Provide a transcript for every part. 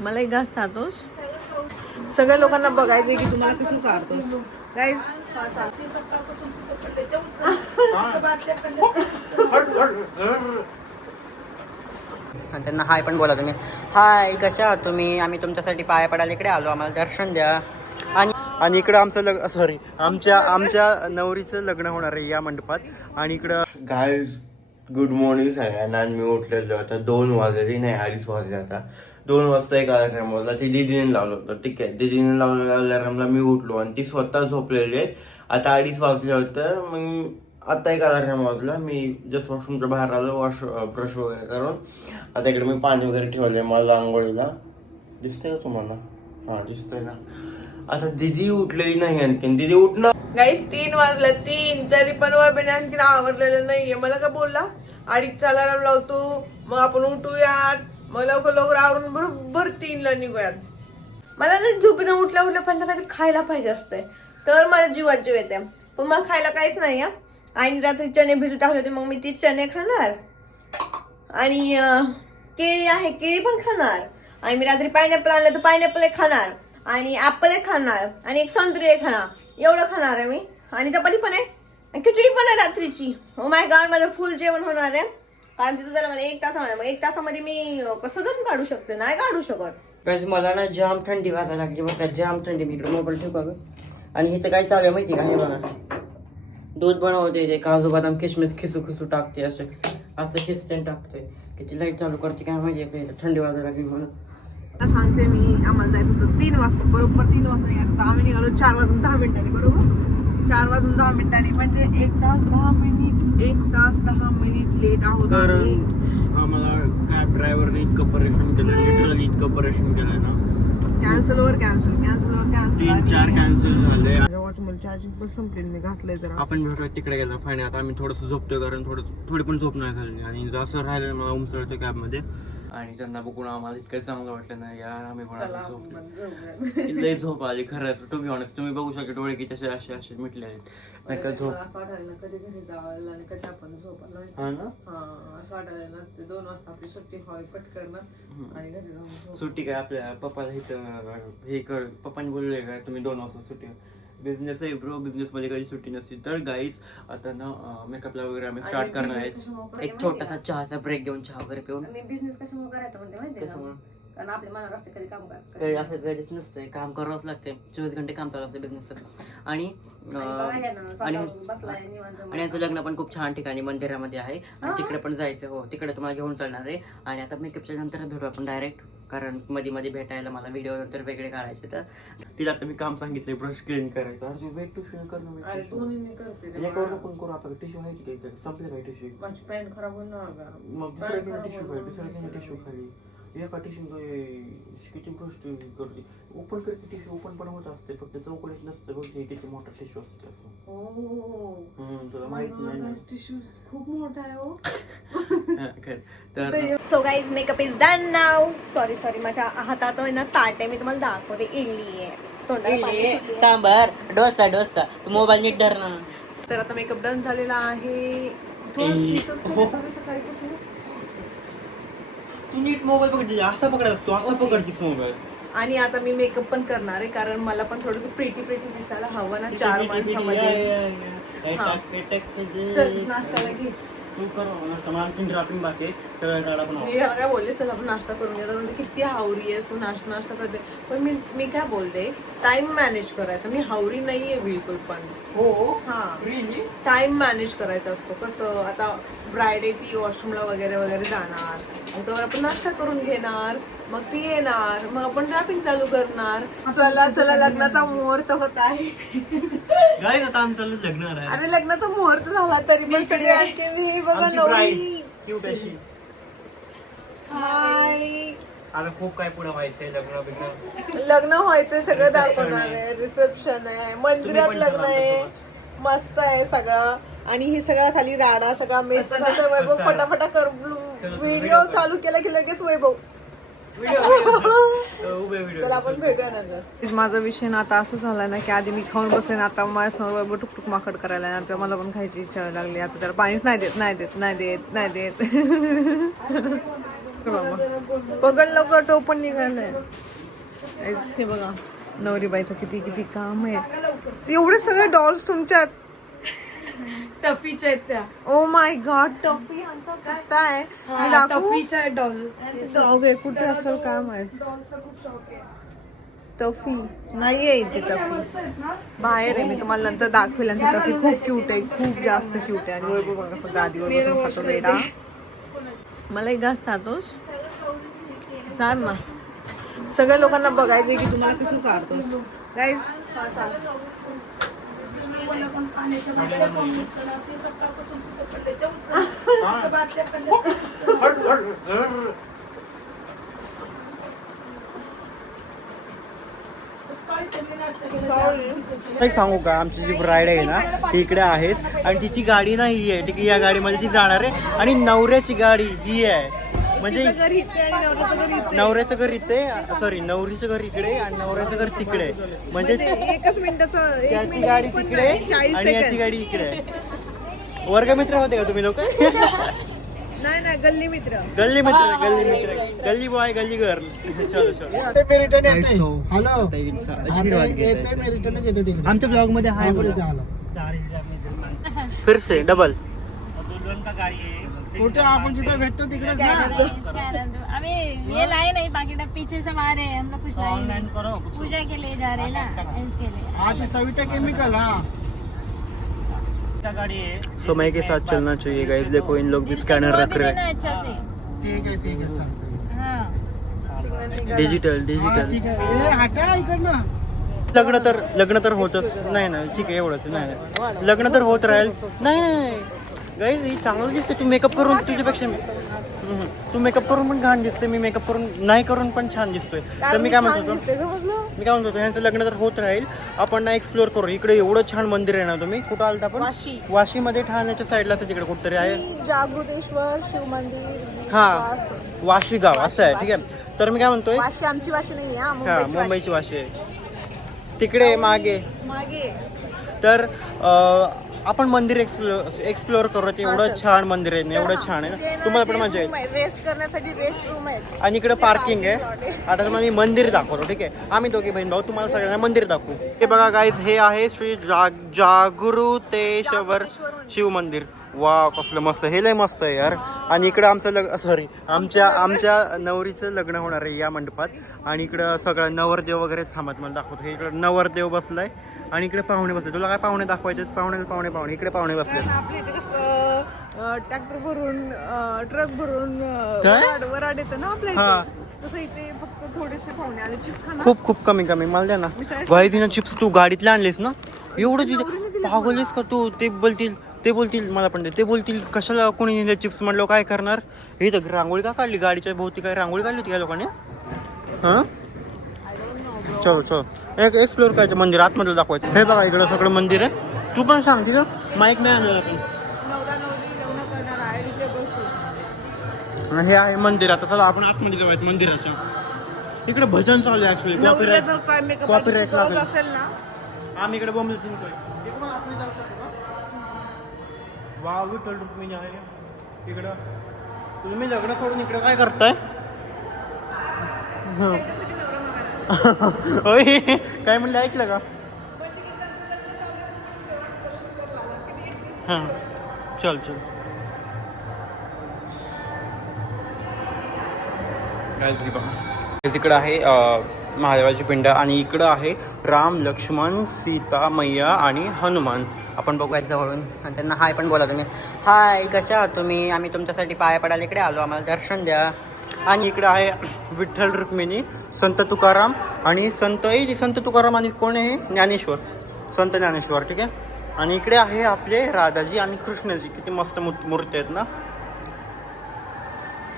मला एक घास चारतोस. सगळ्या लोकांना बघायचंय की तुम्हाला कसं चारतोस गाईज. त्यांना हाय पण बोला तुम्ही. हाय, कशा आहात तुम्ही? आम्ही तुमच्यासाठी पाया पडायला इकडे आलो, आम्हाला दर्शन द्या. आणि इकडं आमचं सॉरी आमच्या नवरीचं लग्न होणार आहे या मंडपात. आणि इकडं गाईज गुड मॉर्निंग सगळ्यांना. आणि मी उठलेलो आता 2 वाजले, नाही 2:30 वाजले. आता 2 वाजता एक अलार्म वाजला, ती दिदीने लावलं होतं. ठीक आहे, दिदीने लावलेल्या अलार्मला मी उठलो आणि ती स्वतः झोपलेली आहे. आता 2:30 वाजले होतं. मग आता एक अलार्म वाजला, मी जस्ट वॉशरूमच्या बाहेर आलो, ब्रश वगैरे करून. आता इकडे मी पाणी वगैरे ठेवलंय मला आंघोळीला. दिसतंय का तुम्हाला? हा दिसतंय ना. आता दिदी उठलेली नाही, आणखीन दिदी उठणार. गाईस 3 वाजला, 3 तरी पण वाबेने आणखीन आवरलेलं नाहीये. मला का बोलला 2:30चा अलार्म लावतो, मग आपण उठूयात, मग लवकर लवकर आवरून बरोबर 3ला निघूयात. मला ना झोपेनं उठल्या उठल्या पण काहीतरी खायला पाहिजे असतंय, तर मला जीवात जीव येते. पण मला खायला काहीच नाही. आईने रात्री चणे भिजू टाकले होते, मग मी ती चणे खाणार. आणि केळी आहे, केळी पण खाणार. आणि मी रात्री पायनॅपल आणलं तर पायनॅपल खाणार. आणि ऍपल खाणार. आणि एक संत्री खाणार. एवढं खाणार आहे मी. आणि चपाती पण आहे, खिचडी पण आहे रात्रीची. ओ माय गॉड, माझं फुल जेवण होणार आहे. कारण तिथं जरा मला 1 तासामध्ये, मग 1 तासामध्ये मी कसं दम काढू शकते? नाही काढू शकत. काय मला ना जाम थंडी वाजायला लागली बघा, जाम थंडी. मी इकडे मोबाईल ठेवू बघा. आणि हिचं काय चालू आहे माहिती का? हे बघा, दूध बनवते, ते काजू बदाम किशमिश खिसू टाकते, असं खिसचन टाकते. किती लाईट चालू करते काय माहिती, थंडी वाजायला लागली म्हणून. आता सांगते मी, आम्हाला जायचं होतं 3 वाजता, बरोबर 3 वाजता यायचं होतं. आम्ही निघालो 4 वाजून 10 मिनिटांनी, बरोबर 4 वाजून 10 मिनिटांनी, म्हणजे 1 तास 10 मिनिट, 1 तास 10 मिनिट लेट आहोत. आम्हाला कॅब ड्रायव्हरने इतकं परेशान केलं, लिटरली इतकं परेशान केलंय ना. कॅन्सल वर कॅन्सल, कॅन्सल वर कॅन्सल, 3-4 कॅन्सल झाले. वॉच मला चार्जिंग पण संपली, मी घातलंय तर. आपण भेटूया तिकडे गेलो फायनल. आता आम्ही थोडंसं झोपतोय, कारण थोडी पण झोप नाही झाली. आणि असं राहिलं मला उमसळतोय कॅबमध्ये. आणि त्यांना बघून आम्हाला इतकं चांगलं वाटलं ना यार. आम्ही झोप लई झोप आली खरंच. टू बी ऑनेस्ट, तुम्ही बघू शकता डोळे किती असे मिटले आहेत. नका झोप. कधी घरी जावं आणि कधी आपण झोपायला. हा ना, असं वाटायला ना, ते 2 वाजता आपली सुट्टी व्हावी पटकन आणि घरी जाऊन सुट्टी काय आपल्या पप्पाला इथं पप्पाने बोलले काय तुम्ही 2 वाजता सुट्टी. बिझनेस आहे ब्रो, बिझनेस मध्ये काही सुट्टी नसते. तर गाईज आता ना मेकअपला वगैरे आम्ही स्टार्ट करणार आहेत. एक छोटासा चहाचा ब्रेक घेऊन चहा वगैरे पिऊन. बिझनेस कशामुळे करायचं म्हणते माहिती का? कारण आपल्या मनावर असते कधी काम करायचं, काही असं कधीच नसतंय, काम करावंच लागते. 24 घंटे काम चालू असतं बिझनेसचं. आणि यांचं लग्न पण खूप छान ठिकाणी मंदिरामध्ये आहे. आणि तिकडे पण जायचं. हो, तिकडे तुम्हाला घेऊन चालणार आहे. आणि आता मेकअपच्या नंतर भेटू आपण डायरेक्ट, कारण मध्ये भेटायला मला व्हिडिओ नंतर वेगळे काढायचे. तर तिला आता मी काम सांगितलंय, ब्रश क्लीन करायचं. अरे वेट टिश्यू कर ना. अरे दोन्ही करते करू आता. टिश्यू आहे की काही संपले काही टिश्यू? माझी पॅन्ट खराब होणार का? मग दुसऱ्या टिश्यू खाली एका टिश्यू किती ब्रश करते. ओपन करते टिश्यू, ओपन पण होत असते, फक्त चौकडीत नसतं बघ. किती मोठा टिश्यू असते असं. तुला माहिती नाही ना. टिश्यू खूप मोठा आहे हो. तर so guys, makeup is done now. Sorry, माझ्या हातात आहे ना ताट आहे, मी तुम्हाला दाखवते. इडली आहे, तोंडाला सांबार, डोसा. तू मोबाईल नीट धर ना. तर आता मेकअप डन झालेला आहे. सकाळीपासून तू नीट मोबाईल पकडते, असा पकडत तू, असं पकडतीस मोबाईल. आणि आता मी मेकअप पण करणार आहे, कारण मला पण थोडस प्रेटी दिसायला हवं ना 4 माणसामध्ये. चल नाश्त्याला घे. तू कर नाश्ता, आणखीन ड्रापिंग बाकी सगळं काढा पण. मी काय बोलले, चल आपण नाश्ता करून घेतो. म्हणजे किती हावरी आहेस तू, नाश्ता करते. पण मी काय बोलते, टाइम मॅनेज करायचा. मी हावरी नाहीये बिलकुल पण. हो हा, टाइम मॅनेज करायचा असतो. कसं आता ब्राईड आहे, ती वॉशरूमला वगैरे जाणार, मग तेव्हा आपण नाश्ता करून घेणार, मग ती येणार, मग आपण ड्रापिंग चालू करणार. चला लग्नाचा मुहूर्त होत आहे. काय आता आमचं लग्न आहे. अरे लग्नाचा मुहूर्त झाला तरी पण सगळे हे बघा नवरी. हाय, आता खूप काय पुढे व्हायचंय. लग्न व्हायचंय, सगळं दाखवणार आहे. रिसेप्शन आहे, मंदिरात लग्न आहे, मस्त आहे सगळं. आणि ही सगळं खाली राडा, सगळा मेस. वैभव फटाफटा कर. व्हिडिओ चालू केला की लगेच वैभव. चला आपण भेटूया नंतर. माझा विषय ना आता असं झालाय ना की आधी मी खाऊन बसले ना, आता माझ्यासमोर वैभव टुकटुक माकड करायला. नंतर मला पण खायची इच्छा लागली. आता त्याला पाणीच नाही देत. लवकर बाबा, पकड लवकर, टोपण निघालंय. हे बघा नवरीबाईचं किती किती काम आहे. एवढे सगळे डॉल्स तुमच्यात. टफीच्या आहेत त्या. ओ माय गॉड, टफी यांचा कुठं आहे? मी दाखवू? टफीच्या डॉल. डॉग आहे, कुठे असेल काम आहे. टफी नाहीये इथे, टफी बाहेर आहे. मी तुम्हाला नंतर दाखवेल. आणि टफी खूप क्यूट आहे, खूप जास्त क्यूट आहे. आणि वैभव बघा कसं गादीवर बसून खातो बेडा. मला एक घास चालतोस चाल ना. सगळ्या लोकांना बघायचंय की तुम्हाला कसं चालतोस गाईज. एक सांगू का, आमची जी ब्राईड आहे ना ती इकडे आहेच आणि तिची गाडी ना ही आहे. ठीक आहे, या गाडीमध्ये ती जाणार आहे आणि नवऱ्याची गाडी ही आहे. म्हणजे घर इथे आणि नवऱ्याचं घर इथे. नवऱ्याचं घर इथे, सॉरी नवरीचं घर इकडे आणि नवऱ्याचं घर तिकडे. म्हणजे एकच मिनिटाचं, एक त्याची मिनिट गाडी पण तिकडे नाही, 40 आणि याची सेकंद. गाडी इकडे आहे. वर्गमित्र होते का तुम्ही लोक? नाही नाही, गल्ली मित्र. गल्ली मित्र, गल्ली बॉय, गल्ली गर्ल. चलो चलो. आमच्या ब्लॉग मध्ये हाय फिर से डबल कुठे आपण जिथे भेटतो तिकडेच ना. अभी ये लाए नहीं पाकिट, पीछे से मारे हैं हम लोग. कुछ लाए नहीं, पूजा के लिए जा रहे हैं ना, इसके लिए. आज सविता केमिकल. हाँ समय के साथ चलना चाहिए गाइस. देखो इन लोग भी स्कैनर रख रहे हैं. अच्छा से. ठीक आहे चालतंय. हाँ डिजिटल ठीक आहे. हटा इकडनं. लग्न तर होतच नाही ना. ठीक आहे, एवढंच. नाही लग्न तर होत राहील. नाही गाईज ही चांगलं दिसते. तू मेकअप करून तुझ्यापेक्षा तू मेकअप करून पण घाण दिसते. मी मेकअप करून नाही करून पण छान दिसतोय. तर मी काय म्हणतो ह्यांचं लग्न तर होत राहील. आपण ना एक्सप्लोर करू. इकडे एवढं छान मंदिर आहे ना. तुम्ही कुठं आलता? पण वाशीमध्ये ठाण्याच्या साईडला तिकडे कुठतरी आहे. जागृतेश्वर शिव मंदिर. हा, वाशी गाव असं आहे. ठीक आहे, तर मी काय म्हणतोय, वाशी आमची वाशी नाही. हा मुंबईची वाशी आहे तिकडे मागे. तर आपण मंदिर एक्सप्लोर करू. ते एवढं छान मंदिर आहे ना, एवढं छान आहे. तुम्हाला पण मजा येईल. रेस्ट करण्यासाठी रेस्ट रूम आहे. आणि इकडे पार्किंग आहे. आता तुम्हाला मी मंदिर दाखवतो. ठीक आहे, आम्ही दोघे बहीण भाऊ तुम्हाला सगळ्यांना मंदिर दाखवू. हे बघा गाईज, हे आहे श्री जागृतेश्वर शिव मंदिर. वा कसलं मस्त, हे लय मस्त आहे यार. आणि इकडं आमचं आमच्या नवरीचं लग्न होणार आहे या मंडपात. आणि इकडं सगळं नवरदेव वगैरे थांबत मला दाखवतो. हे इकडं नवरदेव बसलाय आणि इकडे पाहुणे बसले. तुला काय पाहुणे दाखवायचे? पाहुणे इकडे पाहुणे बसले. आपल्या इथे कसं ट्रॅक्टर भरून ट्रक भरून वराड येतं ना आपल्या इथे, तसं इथे फक्त थोडेसे पाहुणे आले. चिप्स खाणार खूप कमी मला द्या ना. वाईदिना चिप्स तू गाडीतले आणलेस ना. एवढं तिथे पागवलेस का तू? ते बोलतील मला पण ते बोलतील कशाला कोणी नेले चिप्स. म्हणलं काय करणार. हे तर रांगोळी का काढली गाडीच्या भोवती? काय रांगोळी काढली होती या लोकांनी? हां चलो एक एक्सप्लोर करायचं मंदिर आतमध्ये दाखवायचं. हे बघा इकडं सगळं मंदिर आहे. तू पण सांग तिथं माईक नाही आणलं आपण. नवरा नवरी लग्न करणार आहे तिथे बसून. हे आहे मंदिर. आता चला आपण आतमध्ये जाऊयात मंदिराच्या. इकडे भजन चालू आहे ऍक्च्युली. नवरीला जर काय मेकअप कॉपीराईट लागेल. असेल ना, आम्ही इकडे बोंबल चिंतोय. इकडून आतमध्ये जाऊ शकतो का? वाव, विठ्ठल रुक्मिणी आहे इकडं. तुम्ही लग्न सोडून इकडे काय करताय? होय, काय म्हणलं ऐकलं का? हां चल तिकडं आहे महादेवाची पिंड आणि इकडं आहे राम, लक्ष्मण, सीता मैया आणि हनुमान. आपण बघूयात जवळून आणि त्यांना हाय पण बोला तुम्ही. हाय, कशा आहात तुम्ही? आम्ही तुमच्यासाठी पाया पडायला इकडे आलो, आम्हाला दर्शन द्या. आणि इकडं आहे विठ्ठल रुक्मिणी, संत तुकाराम आणि संत तुकाराम आणि कोण आहे? ज्ञानेश्वर, संत ज्ञानेश्वर. ठीक आहे. आणि इकडे आहे आपले राधाजी आणि कृष्णजी. किती मस्त मूर्ती आहेत ना.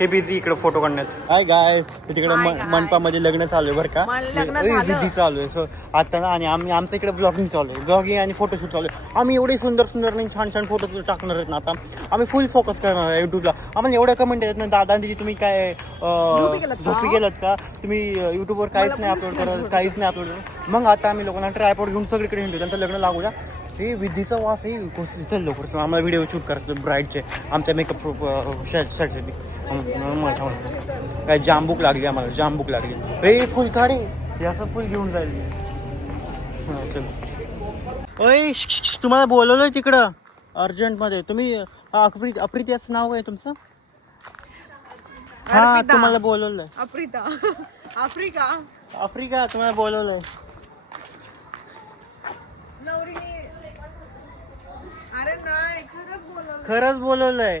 हे बिझी इकडे फोटो काढण्यात. हाय गाय, तिकडे मंडपामध्ये लग्न चालू आहे बरं का. बिझी चालू आहे. सो आता ना आणि आमचं इकडे ब्लॉगिंग चालू आहे. ब्लॉगिंग आणि फोटोशूट चालू आहे. आम्ही एवढे सुंदर आणि छान फोटो टाकणार आहेत ना. आता आम्ही फुल फोकस करणार आहे युट्यूबला. आम्हाला एवढ्या कमेंट आहेत ना, दादा दिदी तुम्ही काय झोपी गेलात का? तुम्ही युट्यूबवर काहीच नाही अपलोड करत, काहीच नाही अपलोड करत. मग आता आम्ही लोकांना ट्रायपॉड घेऊन सगळीकडे हिंडू. त्यांचं लग्न लागू द्या. हे विधीचा वास आहे चल लवकर आम्हाला व्हिडिओ शूट करतो ब्राईडचे आमच्या मेकअप साठी काय जांबूक लागली आम्हाला जांबूक लागली हे फुल काढे हे असं फुल घेऊन जाईल हां चल ओय तुम्हाला बोलवलंय तिकडं अर्जंटमध्ये तुम्ही अप्रित याचं नाव काय तुमचं हा अर्पिता. तुम्हाला बोलवलंय आफ्रिका तुम्हाला बोलवलंय नवरीने अरे नाही खरंच खरंच बोलवलंय बोलवलं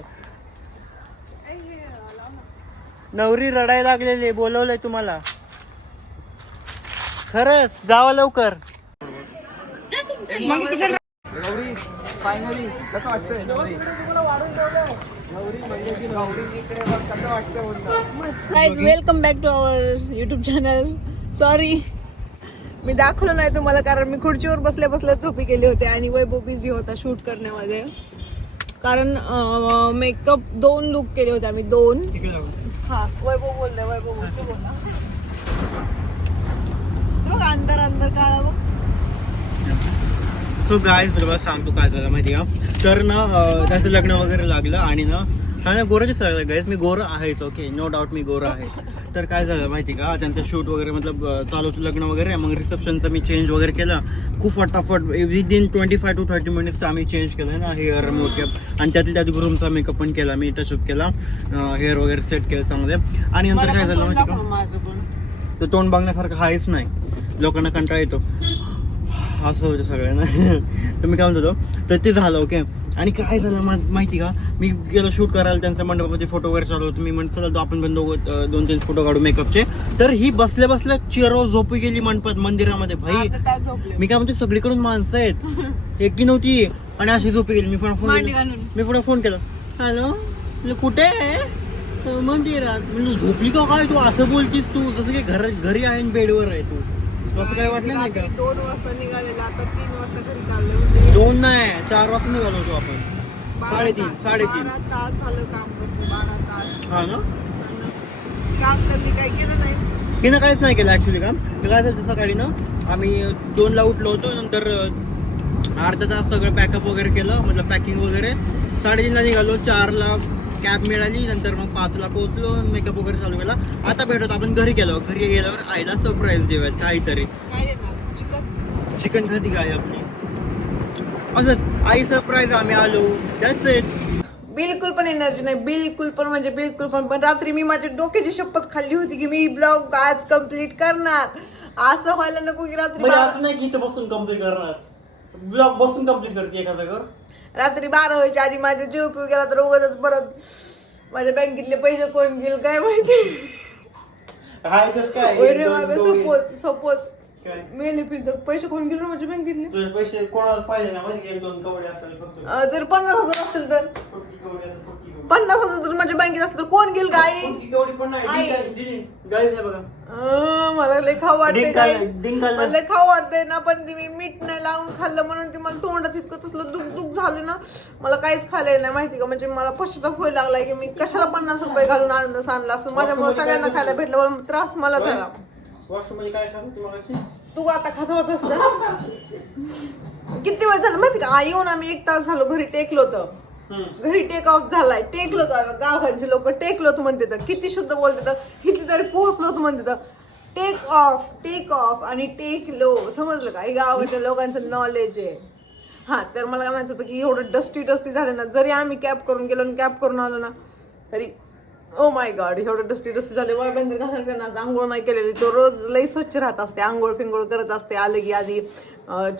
नवरी रडायला लागलेली बोलवलंय तुम्हाला खरंच जावा लवकर welcome back to our YouTube channel. Sorry मी दाखवलं नाही तुम्हाला कारण मी खुर्चीवर बसल्या बसल्या झोपी गेले होते आणि वैभव बिझी होता शूट करण्यामध्ये कारण मेकअप 2 लुक केले होते आम्ही 2. हा वैभव बोलतोय वैभव बोला बघ अंदर अंदर काळा बघ. सो गायज बरोबर सांगतो काय झालं माहिती का तर ना त्यांचं लग्न वगैरे लागलं आणि ना हा गोराचीच लागलं गायज मी गोरं आहेच ओके नो डाऊट मी गोरं आहे. तर काय झालं माहिती का त्यांचं शूट वगैरे मतलब चालू होतं लग्न वगैरे मग रिसेप्शनचं मी चेंज वगैरे केलं खूप फटाफट विदिन 25 to 30 मिनिट्स आम्ही चेंज केलं ना हेअर मेकअप आणि त्यात ग्रूमचा मेकअप पण केला मी टचअप केला हेअर वगैरे सेट केलं चांगले आणि नंतर काय झालं माहिती का तर तोंड बघण्यासारखं आहेच नाही लोकांना कंटाळा येतो असं होतं सगळ्यांना तर मी काय म्हणतो तर ते झालं ओके. आणि काय झालं माहिती का मी गेलो शूट करायला त्यांच्या मंडपामध्ये फोटो वगैरे चालू होतं मी म्हटलं आपण पण 2-3 फोटो काढू मेकअपचे तर ही बसल्या बसल्या चेअरवर झोपी गेली मंदिरामध्ये भाई मी काय म्हणते सगळीकडून माणसं आहेत एकटी नव्हती आणि अशी झोपी गेली मी पुन्हा फोन केला हॅलो कुठे आहे मंदिरात म्हणजे झोपली का काय तू असं बोलतीस तू जसं की घरी आहे बेडवर आहे तू असं काय वाटलं नाही का 2 वाजता निघालेला आता 3 वाजता घरी चालले होते 2 नाही 4 वाजता निघालो होतो आपण 3:30 12 तास झालं काम करते 12 तास हा ना काम करली काय केलं नाही हिनं काहीच नाही केलं ऍक्च्युली काम काय झालं सकाळी ना आम्ही 2ला उठलो होतो नंतर अर्धा तास सगळं पॅकअप वगैरे केलं मतलब पॅकिंग वगैरे 3:30ला निघालो 4ला कॅब मिळाली नंतर मग 5ला पोहोचलो मेकअप वगैरे चालू केला आता भेटतो आपण घरी गेल्यावर आईला सरप्राईज देऊयात काहीतरी काय देणार चिकन खाती काय आपली असंच आई सरप्राईज आम्ही आलो दॅट्स इट. बिलकुल पण एनर्जी नाही बिलकुल पण रात्री मी माझ्या डोक्याची शपथ खाल्ली होती की मी ब्लॉग आज कम्प्लीट करणार असं व्हायला नको की रात्री असं नाही की इथं बसून कम्प्लीट करणार ब्लॉग बसून कम्प्लीट करते एका जागेवर रात्री 12 व्हायच्या आधी माझा जीव पिऊ गेला तर उगाच परत माझ्या बँकेतले पैसे कोण गेल काय माहिती सपोज मेले पिल तर पैसे कोण गेले माझ्या बँकेतले तुझे पैसे कोणाला पाहिजे ना म्हणजे 2 कवडे असतील फक्त जर 50,000 असेल तर 50,000 जर माझ्या बँकेत असेल तर कोण गेल गाई मला लय खाऊ वाटते मला लय खाऊ वाटते ना पण ती मी मीठ नाही लावून खाल्लं म्हणून ती मला तोंडात इतकं तसलं दुख झालं ना मला काहीच खाल्लं नाही माहिती का म्हणजे मला पश्चाताप व्हायला लागलाय की मी कशाला 50 रुपये घालून आनंद आणला असं माझ्यामुळे सगळ्यांना खायला भेटलं त्रास मला झाला. वॉशरूम काय खाऊ तू आता खात होतास का किती वेळ झालं माहिती का आई येऊन आम्ही 1 तास झालो घरी टेकलो होतं घरी टेक ऑफ झालाय टेकलो होतो गावाकडचे लोक टेकलोत म्हणते तर किती शुद्ध बोलते तर इथली तरी पोहोचलोत म्हणते तर टेक ऑफ आणि टेक लो समजलं का गावाकडच्या लोकांचं नॉलेज आहे. हा तर मला काय म्हणायचं होतं की एवढं डस्टी झालं ना जरी आम्ही कॅब करून गेलो आणि कॅब करून आलो ना तरी ओ माय गॉड एवढं डस्टी झाले वैबंदर घालताना आंघोळ नाही केलेली तो रोज लई स्वच्छ राहत असते आंघोळ फिंगोळ करत असते आले की आधी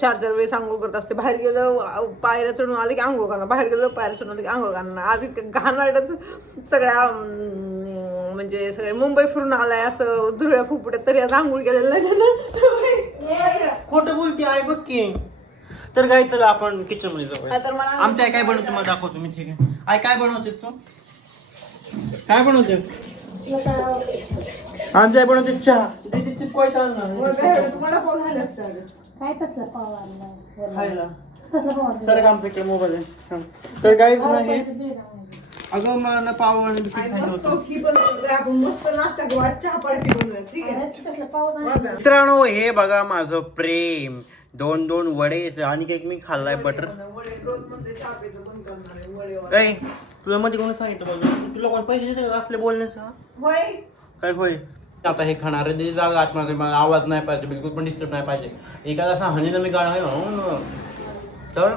4 वेळेस आंघोळ करत असते बाहेर गेलं पायऱ्या चढून आले की आंघोळ करणार बाहेर गेलं पायऱ्या चढून आले की आंघोळ करणार आज इतकं घाणारच सगळ्या म्हणजे सगळे मुंबई फिरून आलाय असं धुळ्या फुफुट्यात तरी आज आंघोळ केलेलं नाही खोटं बोलते आहे बघ की. तर काय चला आपण किचन मध्ये जाऊया तर मला आमच्या आई काय बनवते मला दाखवतो मी ठीक आहे आई काय बनवतेस तू काय बनवते आमच्या आई बनवते चहा तिची पोयता तुम्हाला फोन झाले असते काय तसलं पाव आणलं खायला सर आमच्याकडे मोबाईल आहे तर काय नाही अगं मला ना पाव आणि बिस्किट खायला होतं. आपण मस्त नाश्ता किंवा चहा पार्टी बनवूया ठीक आहे मित्रांनो हे बघा माझं प्रेम दोन वडे आणि एक मी खाल्लाय बटर. वडे रोज म्हणते चहा प्यायचं बंद करणार आहे, वडे ऐ तुला मध्ये कोणी सांगितलं बघ तुला कोण पैसे देते का असले बोलण्याचं? होय काय होय आता हे खाणार आहे जागा आतमध्ये मला आवाज नाही पाहिजे बिलकुल पण डिस्टर्ब नाही पाहिजे. एखादा असा हनीला मी गाणं आहे तर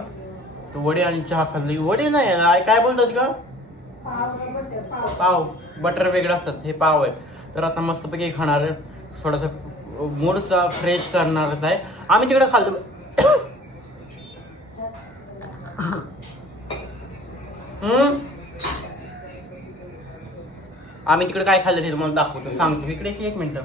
तो वडे आणि चहा खाल्ली. वडे नाही काय बोलतात का पाव बटर वेगळं असतात हे पाव आहे. तर आता मस्तपैकी खाणार आहे थोडासा मूडचा फ्रेश करणारच आहे. आम्ही तिकडे खाल्लो आम्ही तिकडे काय खाल्लं ते तुम्हाला दाखवतो सांगतो. इकडे एक मिनिट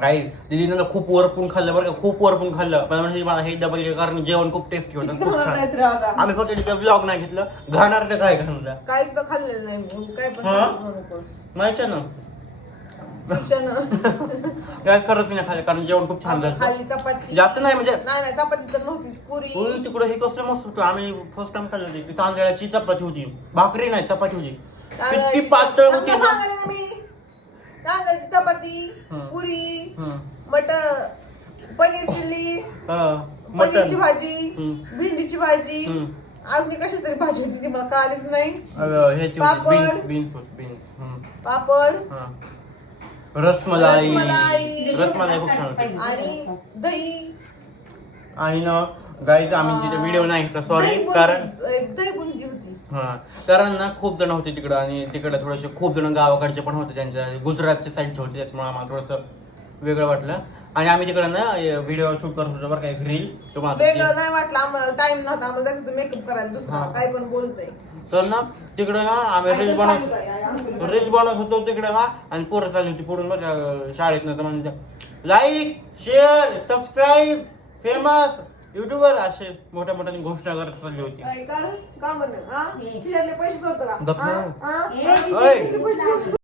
काय दीदीनं खूप वरपून खाल्लं बरं का खूप वरपून खाल्लं पण म्हणजे मला हे डबल कारण जेवण खूप टेस्टी होतं खूप छान. आम्ही फक्त तिथं व्लॉग नाही घेतलं घाणार तर काय घाललं काहीच तर खाल्लेलं नाही मी. काय पण हा? सांगू नकोस. माहिती ना तुझ्यानं काय करत नाही खाल्लं कारण जेवण खूप छान झालं खाली चपाती जास्त नाही म्हणजे नाही चपाती तर नव्हतीच पुरी तिकडं हे कसलं मस्त होतं. आम्ही फर्स्ट टाइम खाल्लं होती तांदळाची चपाती होती भाकरी नाही चपाती होती किती पातळ होती चांगलं सांगायला ना मी. तांदळाची चपाती पुरी मटर पनीर चिल्ली पनीरची भाजी भेंडीची भाजी आज मी कशी तरी भाजी होती ती मला कळालीच नाही. ह्याची पापड. बीन्स पापड रसमलाई रसमलाई. रसमलाई खूप छान होती. आणि दही आणि ना गाईज आम्ही तिथे व्हिडिओ नाही घेतला सॉरी कारण दही बुंदी होती. हा कारण ना खूप जण होते तिकडं आणि तिकडे थोडेसे खूप जण गावाकडचे पण होते त्यांच्या गुजरातच्या साईडचे होते त्याच्यामुळे आम्हाला थोडंसं वेगळं वाटलं. आणि आम्ही तिकडं ना व्हिडिओ शूट करत होतो बरं का एक रील तुम्हाला वेगळं नाही वाटलं आम्हाला टाइम नव्हता आम्हाला त्याचं मेकअप करायला दुसरा काय पण बोलतोय. तर ना तिकडं ना आम्ही रील्स बनवत होतो तिकडे ना आणि पोरं चालली होती पुढून बरं शाळेत ना तर म्हणजे like share subscribe famous YouTuber असे मोठ्या मोठ्या घोषणा करत चालली होती. का म्हणून पैसे होतं गप्प का ना. पैसे